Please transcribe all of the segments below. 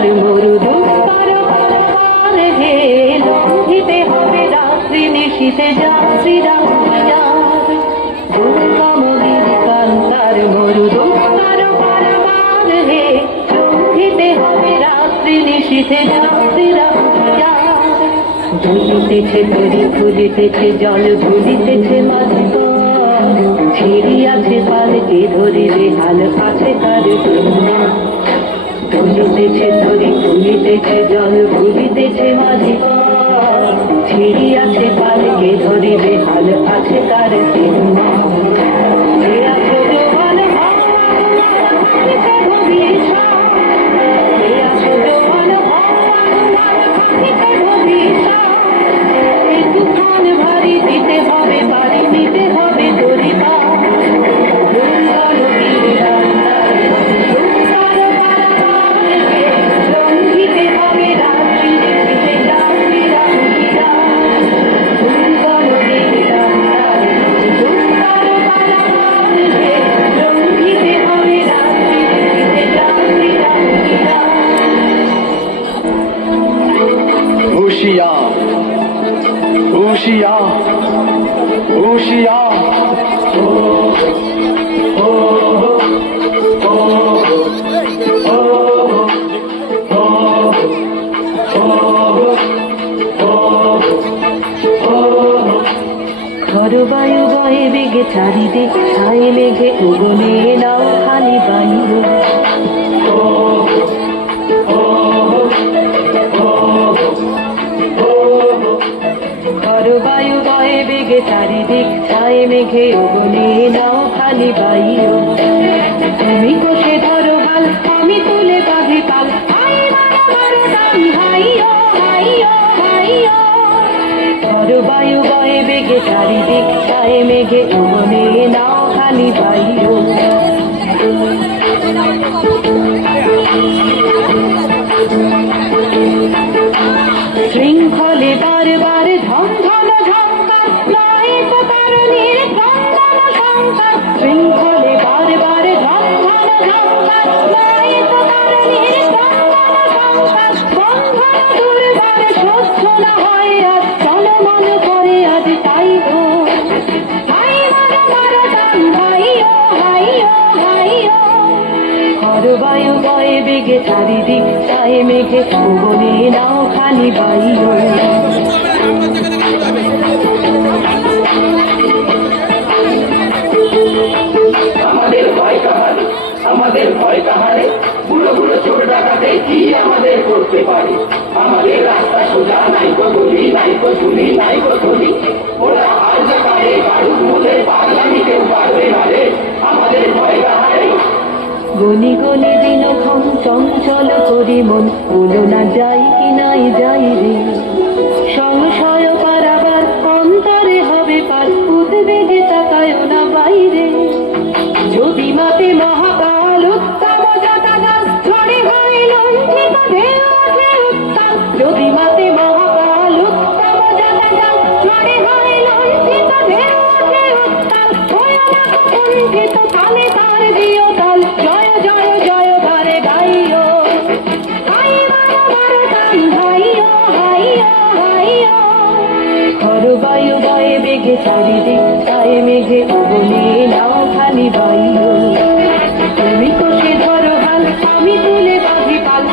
কান্তার মরু পার হে লঙ্ঘিতে হবে রাত্রি নিশীতে যাত্রীরা যার দুর্গমগির রাত্রি নিশীতে যাত্রীরা যার দুলিতেছে তরি ফুলিতেছে জল ভুলিতেছে মাঝি। ছিড়িয়াছে পালকে ধরে বেহাল আছে তার তুলিতেছে ধরি তুলিতেছে জল ভুলিতেছে মাঝি ছিড়িয়াছে পালকে ধরে হাল আছে তার তুফান হুশিয়ার বায়ু বয়ে বেগে চারিদিক ছাই মেঘে উগনে নাও খালি বায়ু চারিদিক ছাই মেঘে উগনে নাও খালি বায়ু তুমি কষে ধরো হাল আমি তুলে বাঁধি পাল বায়ু বয়ে বেগে চারিদিক ছাই মেঘে উগনে নাও খালি বায়ু শৃঙ্খলে ঘর বায়ু বয়ে বেগে চারিদিক চায় মেঘে ভুবনে নাও খালি বায়ু। আমাদের রাস্তা সোজা নাইকো গলি নাইকো চুলি নাইকো থলি ওরা আর যা পারে বারুদ মধ্যে পাগলামি কেউ পারবে না রে আমাদের ভয় কাহারে গনি গনি দিন চঞ্চল করি মন বলো না যাই কি নাই যাই রে। সংশয় পারাবার অন্তরে হবে পার, উদ্বেগে তাকায় না বাইরে। যদি মাতে মহাকাল উত্তম যদি মাতে মহাকাল উত্তম তার জয় চারিদিক চায় মেঘে বনে নাও খালি বায়ু। তুমি তো সে ধরো হাল আমি তুলে বাঁধি পাল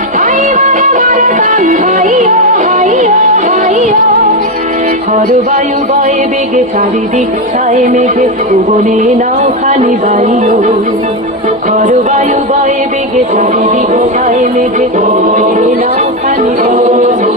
টান হাইও হাইও হাইও ঘর বায়ু বয়ে বেগে চারিদিক ছায় মেঘে উগনে নাও খালি বায়ু। ঘর বায়ু বয়ে বেগে চারিদিক ছায় মেঘে উগনে নাও খালি বায়ু।